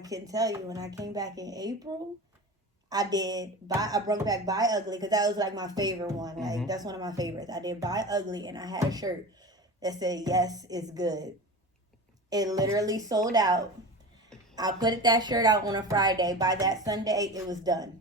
I can tell you, when I came back in April, I brought back Buy Ugly because that was like my favorite one. Like, that's one of my favorites. I did Buy Ugly, and I had a shirt that said, "Yes, it's good." It literally sold out. I put that shirt out on a Friday. By that Sunday, it was done.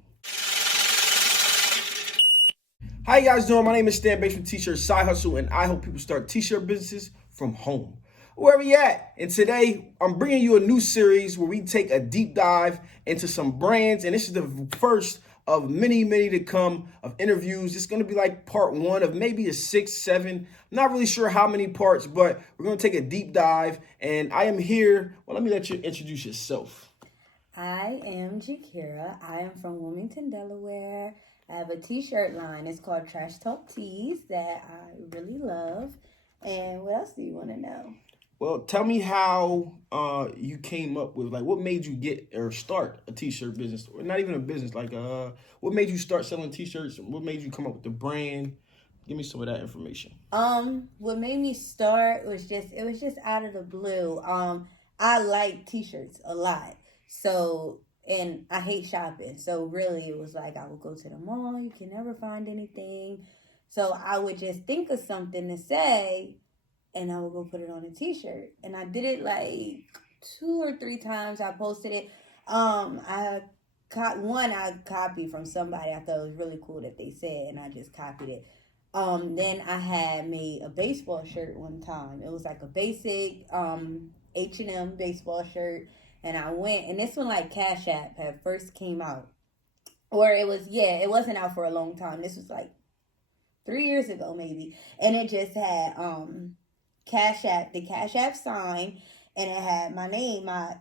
How you guys doing? My name is Stan Bates from T-Shirt Side Hustle, and I help people start T-shirt businesses from home, wherever you at. And today, I'm bringing you a new series where we take a deep dive into some brands, and this is the first of many to come of interviews. It's going to be like part one of maybe a 6, 7. I'm not really sure how many parts, but we're going to take a deep dive. And I am here. Well, let me let you introduce yourself. I am Jakira. I am from Wilmington, Delaware. I have a t-shirt line. It's called Trash Talk Tees that I really love. And what else do you want to know? Well, tell me how you came up with, like, what made you get or start a t-shirt business, or not even a business, like, what made you start selling t-shirts? What made you come up with the brand? Give me some of that information. What made me start was just out of the blue. I like t-shirts a lot. So, and I hate shopping. So really it was like I would go to the mall, you can never find anything. So I would just think of something to say and I would go put it on a t-shirt. And I did it like 2 or 3 times. I posted it. I copied from somebody. I thought it was really cool that they said, and I just copied it. Then I had made a baseball shirt one time. It was like a basic H&M baseball shirt. And I went, and this one like Cash App had first came out. Or it wasn't out for a long time. This was like 3 years ago maybe. And it just had Cash App, the Cash App sign, and it had my name, my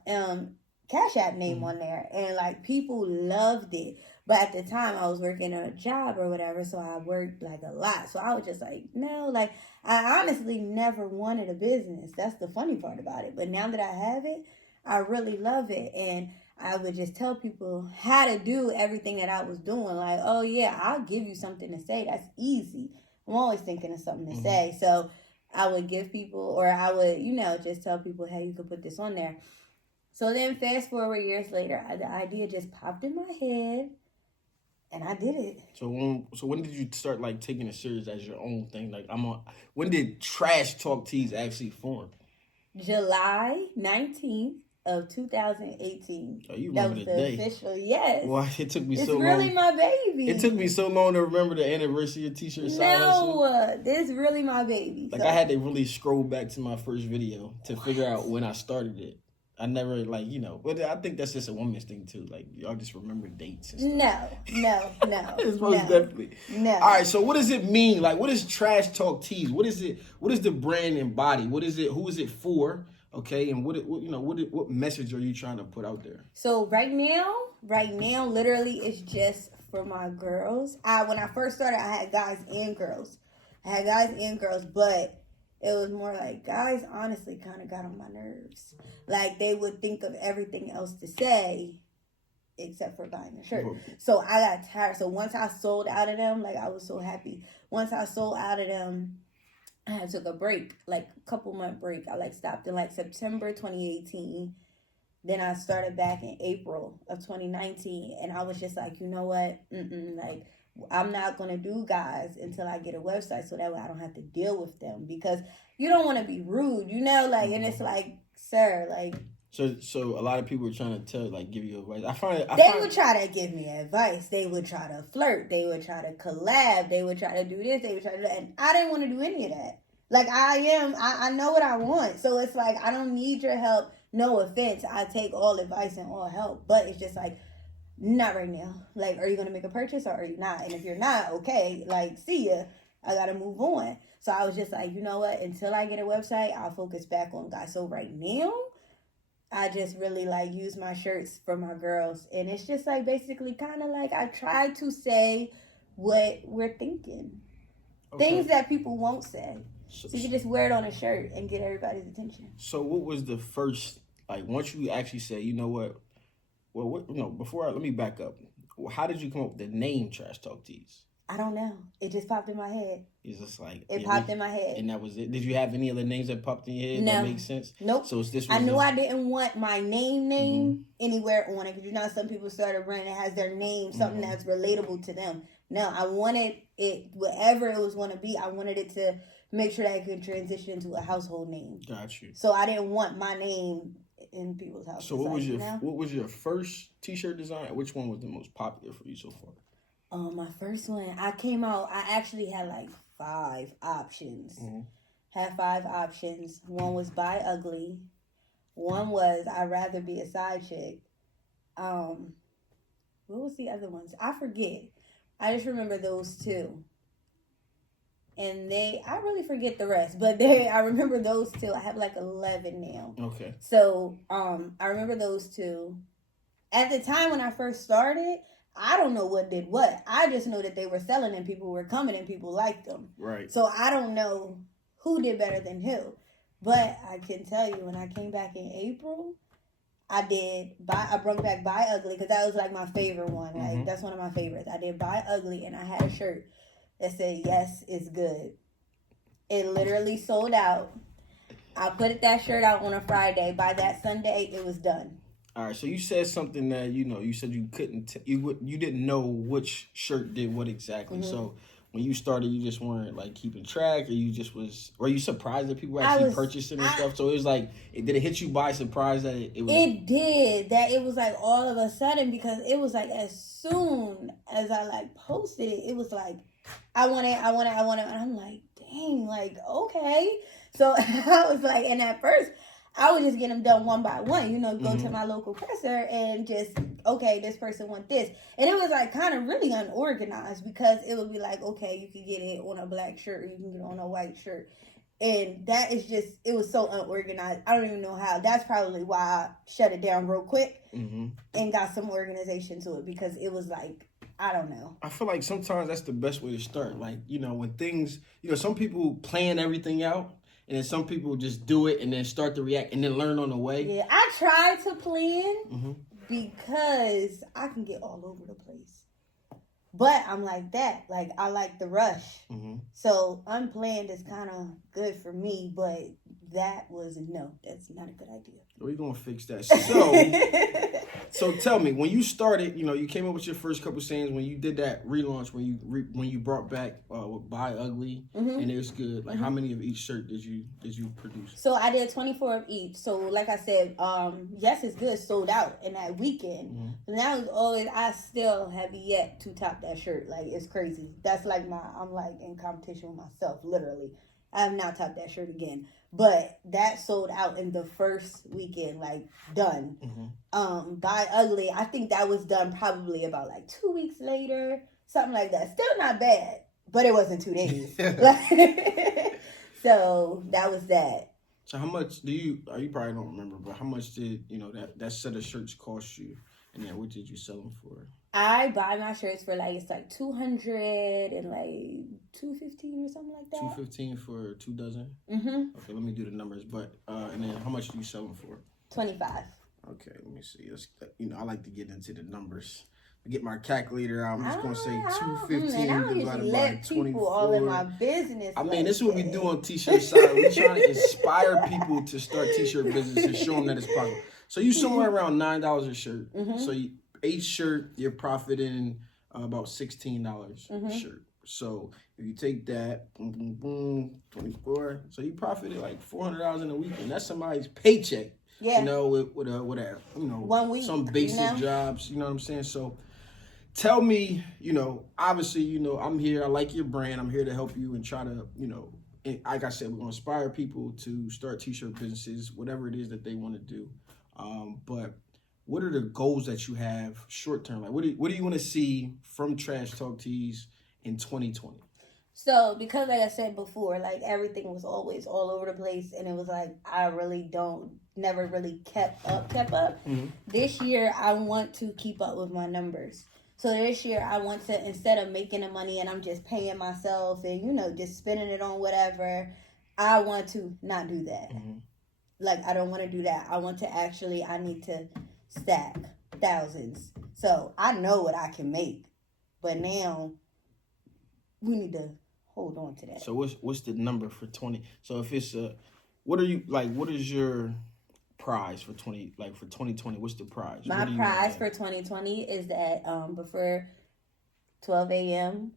Cash App name on there. And like people loved it. But at the time I was working on a job or whatever, so I worked like a lot. So I was just like, no, like I honestly never wanted a business. That's the funny part about it. But now that I have it, I really love it. And I would just tell people how to do everything that I was doing. Like, oh yeah, I'll give you something to say. That's easy. I'm always thinking of something to say. So I would give people, or I would, just tell people, hey, you could put this on there. So then fast forward years later, the idea just popped in my head. And I did it. So when did you start like taking it serious as your own thing? Like when did Trash Talk Tees actually form? July 19th of 2018. Oh, you remember that was the day? Official, yes. Well, it took me so long. It's really my baby. It took me so long to remember the anniversary of T-shirt Side Hustle. No, this is really my baby. Like, so I had to really scroll back to my first video to figure out when I started it. I never, but I think that's just a woman's thing too. Like, y'all just remember dates and stuff. No. It's most definitely. No. All right, so what does it mean? Like, what is Trash Talk Tees? What is it? What does the brand embody? What is it? Who is it for? Okay, and what message are you trying to put out there? So right now, literally, it's just for my girls. When I first started, I had guys and girls. But it was more like guys honestly kind of got on my nerves. Like they would think of everything else to say except for buying the shirt. So I got tired. So once I sold out of them, like I was so happy. Once I sold out of them, I took a break, like a couple month break. I stopped in like September 2018. Then I started back in April of 2019. And I was just like, you know what? Like I'm not going to do guys until I get a website so that way I don't have to deal with them, because you don't want to be rude, and it's like, sir, like. So a lot of people are trying to give you advice. They would try to give me advice. They would try to flirt. They would try to collab. They would try to do this. They would try to do that. And I didn't want to do any of that. Like I know what I want. So it's like, I don't need your help. No offense. I take all advice and all help. But it's just like, not right now. Like, are you going to make a purchase or are you not? And if you're not, okay, like, see ya. I got to move on. So I was just like, you know what? Until I get a website, I'll focus back on guys. So right now, I just really use my shirts for my girls. And it's just basically kind of I try to say what we're thinking. Okay. Things that people won't say. So you can just wear it on a shirt and get everybody's attention. So what was the first, once you actually say, you know what? Well, let me back up. How did you come up with the name Trash Talk Tees? I don't know. It just popped in my head. It's just like It popped in my head. and that was it. Did you have any other names that popped in your head that make sense? Nope. So this was I knew I didn't want my name anywhere on it, because you know some people start a brand that has their name, something that's relatable to them. No, I wanted it, whatever it was going to be, I wanted it to make sure that it could transition into a household name. Got you. So I didn't want my name in people's houses. So what was your first t-shirt design? Which one was the most popular for you so far? My first one, I actually had like 5 options. Had 5 options. One was Buy Ugly. One was I'd Rather Be a Side Chick. What was the other ones? I forget. I just remember those 2. And I really forget the rest, but I remember those 2. I have like 11 now. Okay. So, I remember those 2. At the time when I first started, I don't know what did what. I just know that they were selling and people were coming and people liked them. Right. So I don't know who did better than who. But I can tell you, when I came back in April, I brought back Buy Ugly, because that was like my favorite one. Like, that's one of my favorites. I did Buy Ugly, and I had a shirt that said, "Yes, it's good." It literally sold out. I put that shirt out on a Friday. By that Sunday, it was done. All right, so you said something that, you said you couldn't, you didn't know which shirt did what exactly. So when you started, you just weren't like keeping track, or were you surprised that people were actually purchasing and stuff? So it was like, did it hit you by surprise that it was? It did. That it was like all of a sudden, because it was like as soon as I like posted it, it was like, I want it. And I'm like, dang, like, okay. So I was like, and at first, I would just get them done one by one, go to my local presser and just, okay, this person want this. And it was like kind of really unorganized, because it would be like, okay, you can get it on a black shirt, or you can get it on a white shirt. And that is just, it was so unorganized. I don't even know how. That's probably why I shut it down real quick and got some organization to it, because it was like, I don't know. I feel like sometimes that's the best way to start. Like, when things, some people plan everything out. And then some people just do it and then start to react and then learn on the way. Yeah, I try to plan because I can get all over the place. But I'm like that. Like, I like the rush. So unplanned is kind of good for me, but that's not a good idea. We're going to fix that. So tell me, when you started, you came up with your first couple sayings when you did that relaunch, when you brought back Buy Ugly, and it was good. Like, how many of each shirt did you produce? So I did 24 of each. So like I said, Yes, It's Good sold out in that weekend. And that was always, I still have yet to top that shirt. Like, it's crazy. That's like I'm like in competition with myself, literally. I have not topped that shirt again. But that sold out in the first weekend, like, done. Buy Ugly, I think that was done probably about like 2 weeks later, something like that. Still not bad, but it wasn't 2 days. So that was that. So how much you probably don't remember, but how much did, that set of shirts cost you? And then what did you sell them for? I buy my shirts for it's like $200 and like $215 or something like that. $215 for 2 dozen. Okay, let me do the numbers. But and then how much do you sell them for? $25. Okay, let me see. I like to get into the numbers. Get my calculator out. I'm just gonna say 215 divided by 24. People all in my business. I mean, this is what we do on T-shirt side. We're trying to inspire people to start T-shirt business and show them that it's possible. So you somewhere around $9 a shirt. So each shirt, you're profiting about $16 a shirt. So if you take that, boom, boom, boom, 24. So you profited like $400 in a week, and that's somebody's paycheck. Yeah. With a 1 week, some basic jobs. You know what I'm saying? So tell me, obviously, I'm here. I like your brand. I'm here to help you and try to, and like I said, we're going to inspire people to start T-shirt businesses, whatever it is that they want to do. But what are the goals that you have short term? Like, what do you want to see from Trash Talk Tees in 2020? So, because like I said before, like everything was always all over the place, and it was like I never really kept up. This year, I want to keep up with my numbers. So this year, I want to, instead of making the money and I'm just paying myself and, just spending it on whatever, I want to not do that. Like, I don't want to do that. I need to stack thousands. So I know what I can make. But now, we need to hold on to that. So what's the number for 20? So if it's what are you like? What is your prize for 20? Like for 2020, what's the prize? My prize for 2020 is that before 12 a.m.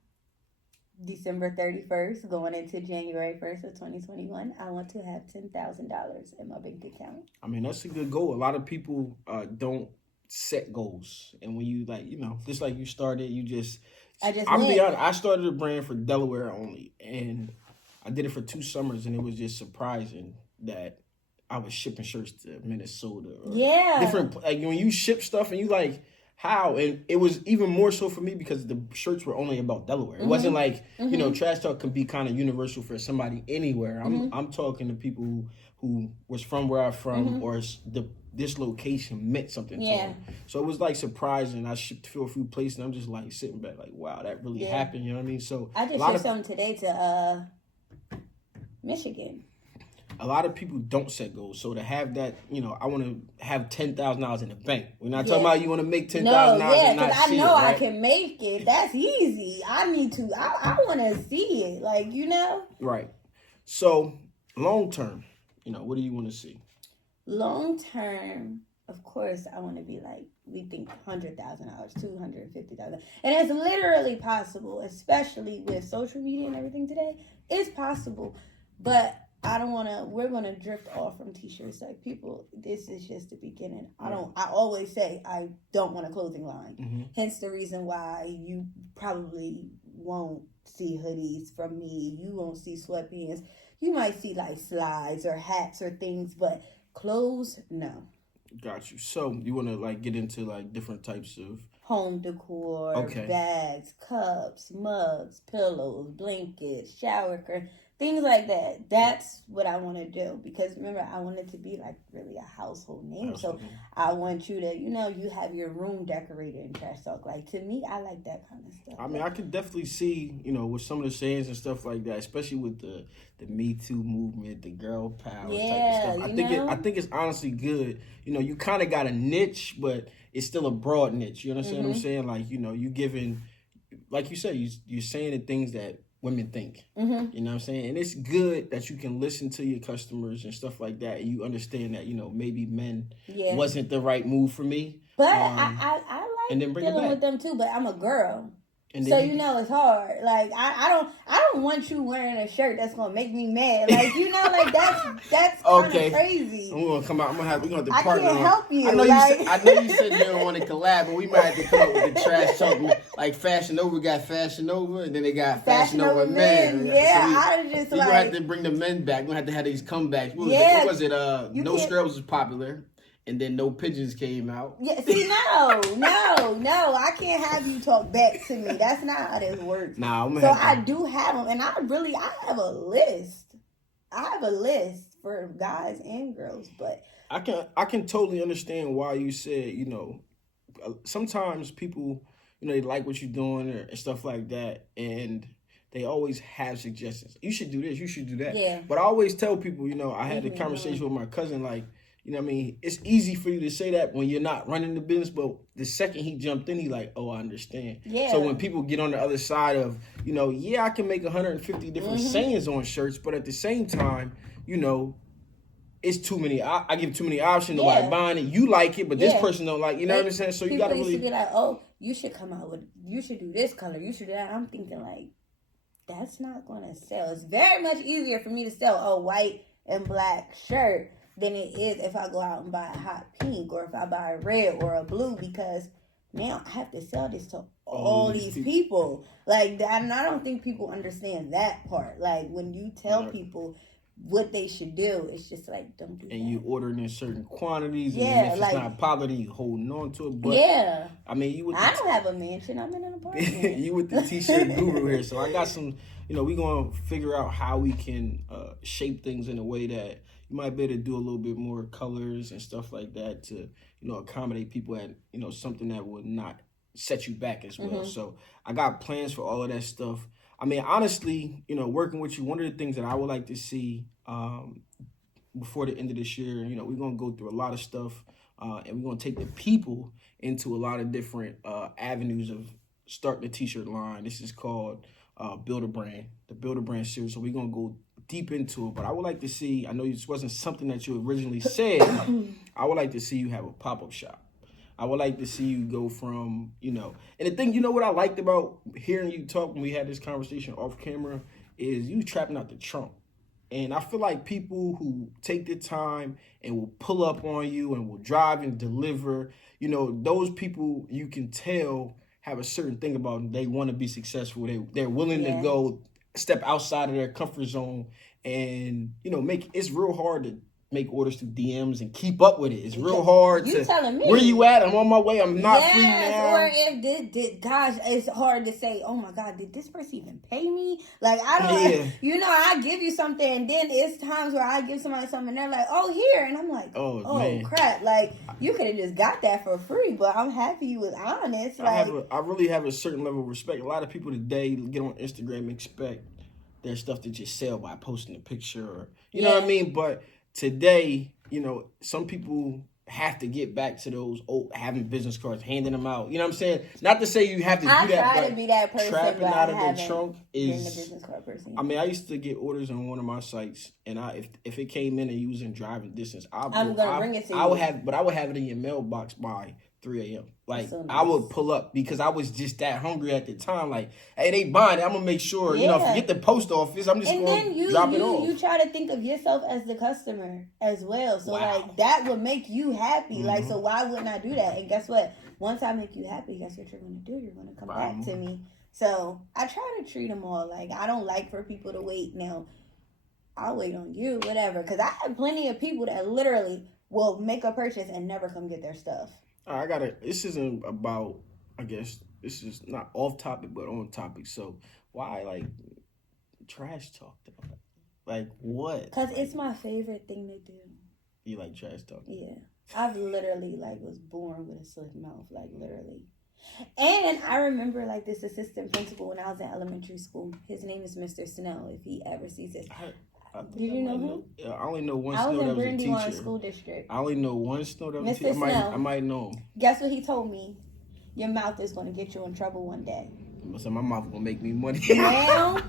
December 31st, going into January 1st of 2021, I want to have $10,000 in my bank account. I mean, that's a good goal. A lot of people don't set goals. And when you just like you started, I'm gonna be honest, I started a brand for Delaware only. And I did it for 2 summers, and it was just surprising that I was shipping shirts to Minnesota. Different, like when you ship stuff and you like, how? And it was even more so for me because the shirts were only about Delaware. It wasn't like, Trash Talk can be kind of universal for somebody anywhere. I'm talking to people who was from where I'm from or this location meant something to them. So it was like surprising. I shipped to a few places and I'm just like sitting back like, wow, that really happened. You know what I mean? So I just shipped something today to Michigan. A lot of people don't set goals. So to have that, I want to have $10,000 in the bank. We're not talking about you want to make $10,000 and not see it, I know right? I can make it. That's easy. I need to. I want to see it. Like, Right. So long term, what do you want to see? Long term, of course, I want to be like, we think $100,000, $250,000. And it's literally possible, especially with social media and everything today. It's possible. But we're going to drift off from t-shirts. Like, people, this is just the beginning. I always say I don't want a clothing line. Hence the reason why you probably won't see hoodies from me. You won't see sweatpants. You might see like slides or hats or things, but clothes, no. Got you. So you want to like get into like different types of home decor, bags, cups, mugs, pillows, blankets, shower curtains, things like that. That's what I want to do because remember, I want it to be like really a household name. So I want you to, you have your room decorated in Trash Talk. Like, to me, I like that kind of stuff. I mean, I could definitely see, with some of the sayings and stuff like that, especially with the Me Too movement, the girl power type of stuff. I think it's honestly good. You kind of got a niche, but it's still a broad niche. You understand what I'm saying? Like, you giving, like you said, you're saying the things that women think. You know what I'm saying? And it's good that you can listen to your customers and stuff like that. And you understand that, maybe men wasn't the right move for me. But I like dealing with them too, but I'm a girl. And so it's hard. Like I don't want you wearing a shirt that's gonna make me mad. Like like that's kind of crazy. I'm gonna come out. We're gonna have to partner. I can't help you. I know you said you don't want to collab, but we might have to come up with the Trash Talk. Like Fashion Nova got Fashion Nova, and then they got Fashion Nova Men. Yeah, I just we're gonna have to bring the men back. We're gonna have to have these comebacks. What was it? No Scrubs was popular. And then No Pigeons came out. Yeah, see, no. I can't have you talk back to me. That's not how this works. Nah, I do have them, and I have a list. I have a list for guys and girls, but I can totally understand why you said, sometimes people, they like what you're doing and stuff like that, and they always have suggestions. You should do this, you should do that. Yeah. But I always tell people, I had a conversation with my cousin, like, you know what I mean? It's easy for you to say that when you're not running the business, but the second he jumped in, he like, oh, I understand. Yeah. So when people get on the other side of, I can make 150 different sayings on shirts, but at the same time, it's too many. I give too many options. Nobody buying it. You like it, but this person don't like. You know what I'm saying? So you gotta really be like, oh, you should come out with. You should do this color. You should do that. I'm thinking like, that's not gonna sell. It's very much easier for me to sell a white and black shirt than it is if I go out and buy a hot pink or if I buy a red or a blue, because now I have to sell this to all these people. Like that, and I don't think people understand that part. Like when you tell people what they should do, it's just like, don't do that. And you ordering in certain quantities, and if it's not popular, you holding on to it. But I mean, I don't have a mansion. I'm in an apartment. You with the t-shirt guru here, so I got some. We gonna figure out how we can shape things in a way that you might be able to do a little bit more colors and stuff like that to, accommodate people at, something that would not set you back as well. So I got plans for all of that stuff. I mean, honestly, working with you, one of the things that I would like to see before the end of this year, we're going to go through a lot of stuff and we're going to take the people into a lot of different avenues of starting the t-shirt line. This is called Build a Brand, the Build a Brand series. So we're gonna go deep into it. But I would like to see. I know this wasn't something that you originally said. I would like to see you have a pop-up shop. I would like to see you go from, and the thing, what I liked about hearing you talk when we had this conversation off camera is you trapping out the trunk. And I feel like people who take the time and will pull up on you and will drive and deliver, those people you can tell have a certain thing about them. They want to be successful. They're willing to go step outside of their comfort zone and, it's real hard to make orders through DMs and keep up with it. It's real hard you telling me. Where you at? I'm on my way. I'm not free now. Or if gosh, it's hard to say, oh my God, did this person even pay me? Like, I don't, I give you something and then it's times where I give somebody something and they're like, oh, here. And I'm like, oh crap. Like, you could have just got that for free, but I'm happy you was honest. Like, I really have a certain level of respect. A lot of people today get on Instagram and expect their stuff to just sell by posting a picture or, you know what I mean? But today, some people have to get back to those old having business cards, handing them out. You know what I'm saying? Not to say you have to do that, I try but to be that person, trapping but out of I the trunk is. The business card person. I mean, I used to get orders on one of my sites, and if it came in and you was in driving distance, I'm gonna bring it to you. I would have it in your mailbox by 3 a.m. Like, so nice. I would pull up because I was just that hungry at the time. Like, hey, they buying it. I'm going to make sure, forget the post office. I'm just going to drop it off. You try to think of yourself as the customer as well. So, like, that would make you happy. Mm-hmm. Like, so why wouldn't I do that? And guess what? Once I make you happy, guess what you're going to do? You're going to come back to me. So, I try to treat them all. Like, I don't like for people to wait. Now, I'll wait on you, whatever. Because I have plenty of people that literally will make a purchase and never come get their stuff. This isn't about, I guess, this is not off topic, but on topic. So why, trash talk though? Like, what? Because it's my favorite thing to do. You like trash talk? Yeah. I've literally, was born with a slick mouth, literally. And I remember, this assistant principal when I was in elementary school. His name is Mr. Snell, if he ever sees this. Did you know him? I only know one Snow that was a teacher. I was in Brandywine School District. I only know one Snow that was a teacher. I might know him. Guess what he told me? Your mouth is going to get you in trouble one day. So my mouth going to make me money. Now,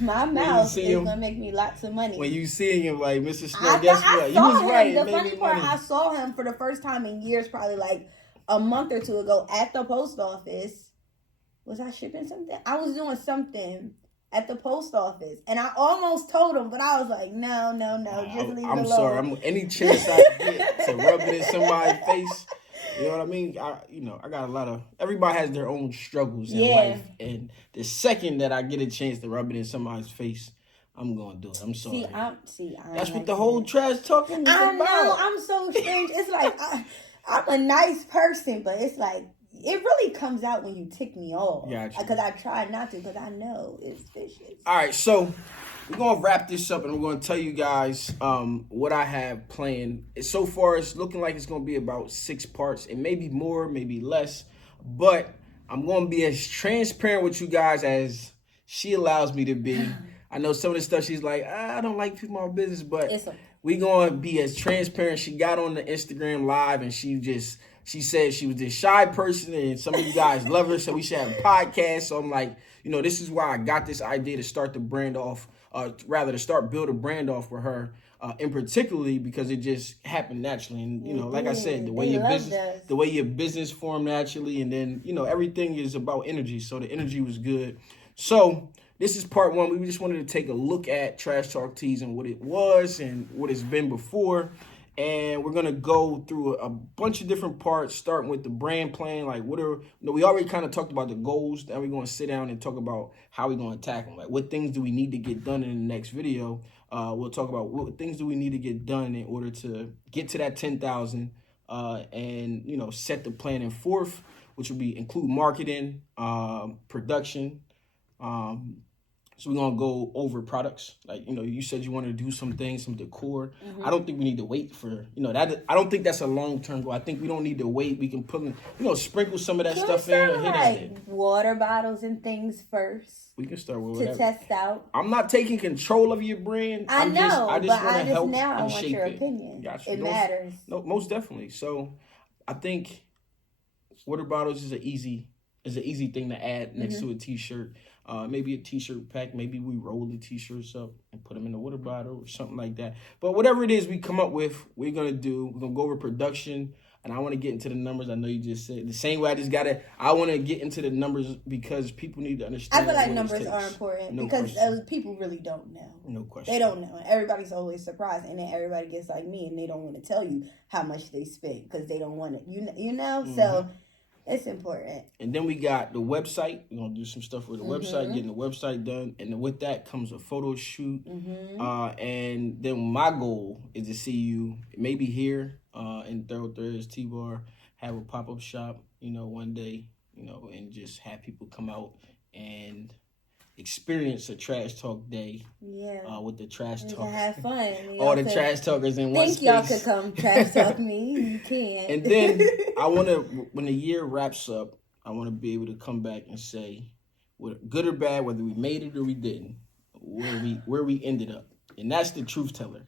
my mouth is going to make me lots of money. When you see him, Mr. Snow, guess what? You was right. The funny part, I saw him for the first time in years, probably a month or two ago at the post office. Was I shipping something? I was doing something at the post office, and I almost told him, but I was like, no, just leave it alone. I'm sorry. Any chance I get to rub it in somebody's face, you know what I mean? I got a lot of. Everybody has their own struggles in life, and the second that I get a chance to rub it in somebody's face, I'm gonna do it. I'm sorry. That's what the whole trash talking is about. I know. I'm so strange. It's I'm a nice person, but it's it really comes out when you tick me off. Because I try not to, because I know it's vicious. All right, so we're going to wrap this up, and I'm going to tell you guys what I have planned. So far, it's looking like it's going to be about 6 parts. It may be more, maybe less, but I'm going to be as transparent with you guys as she allows me to be. I know some of the stuff she's like, I don't like people in my business, but we're going to be as transparent. She got on the Instagram Live, and she said she was this shy person, and some of you guys love her, so we should have a podcast. So I'm like, this is why I got this idea to start the brand off, to start Build a Brand off with her, and particularly because it just happened naturally. And, like I said, the way your business formed naturally, and then, everything is about energy. So the energy was good. So this is part 1. We just wanted to take a look at Trash Talk Tees and what it was and what it's been before. And we're going to go through a bunch of different parts, starting with the brand plan. We already kind of talked about the goals. Then we're going to sit down and talk about how we're going to attack them. What things do we need to get done in the next video? We'll talk about what things do we need to get done in order to get to that 10,000 and, set the plan in forth, which will include marketing, production, so we're going to go over products. You said you wanted to do some things, some decor. Mm-hmm. I don't think we need to wait for, that. I don't think that's a long-term goal. I think we don't need to wait. We can put in, sprinkle some of that stuff in and hit it. Water bottles and things first. We can start with whatever. To test out. I'm not taking control of your brand. I know, I just want to help now and I want your opinion. Gotcha. It matters. No, most definitely. So I think water bottles is an easy thing to add next to a t-shirt. maybe a t-shirt pack. Maybe we roll the t-shirts up and put them in a water bottle or something like that. But whatever it is we come up with, we're going to do. We're going to go over production. And I want to get into the numbers. I know you just said the same way I want to get into the numbers because people need to understand. I feel like numbers are important because people really don't know. No question. They don't know. Everybody's always surprised. And then everybody gets like me and they don't want to tell you how much they spent because they don't want to, you know? Mm-hmm. So it's important. And then we got the website. We're going to do some stuff with the website, getting the website done. And then with that comes a photo shoot. And then my goal is to see you maybe here in Thoroughthreads T-Bar, have a pop-up shop, one day, and just have people come out and experience a trash talk day. Yeah. With the trash talk. Have fun. All the trash talkers in one space. Think y'all could come trash talk me. You can. And then I want to, when the year wraps up, I want to be able to come back and say, good or bad, whether we made it or we didn't, where we ended up. And that's the truth teller.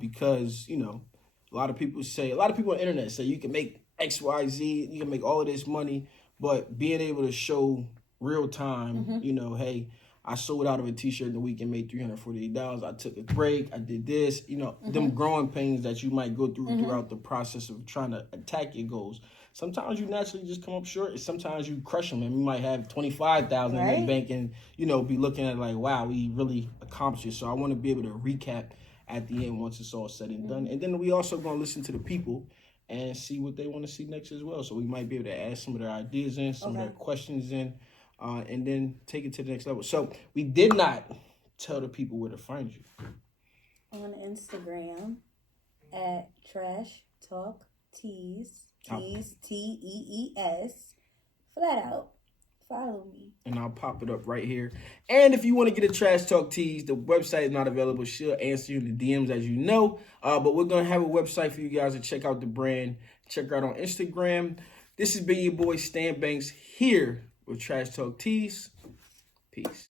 Because, a lot of people on the internet say you can make X, Y, Z, you can make all of this money, but being able to show real time, hey, I sold out of a t-shirt in the week and made $348. I took a break. I did this, them growing pains that you might go through throughout the process of trying to attack your goals. Sometimes you naturally just come up short. Sometimes you crush them and you might have 25,000 in the bank and, be looking at it like, wow, we really accomplished it. So I want to be able to recap at the end once it's all said and done. And then we also going to listen to the people and see what they want to see next as well. So we might be able to add some of their ideas in, some of their questions in, and then take it to the next level. So we did not tell the people where to find you. On Instagram at Trash Talk Tees, Tees, flat out. Follow me. And I'll pop it up right here. And if you want to get a Trash Talk Tees, the website is not available. She'll answer you in the DMs, as you know. But we're going to have a website for you guys to check out the brand. Check her out on Instagram. This has been your boy Stan Banks here with Trash Talk Tees. Peace.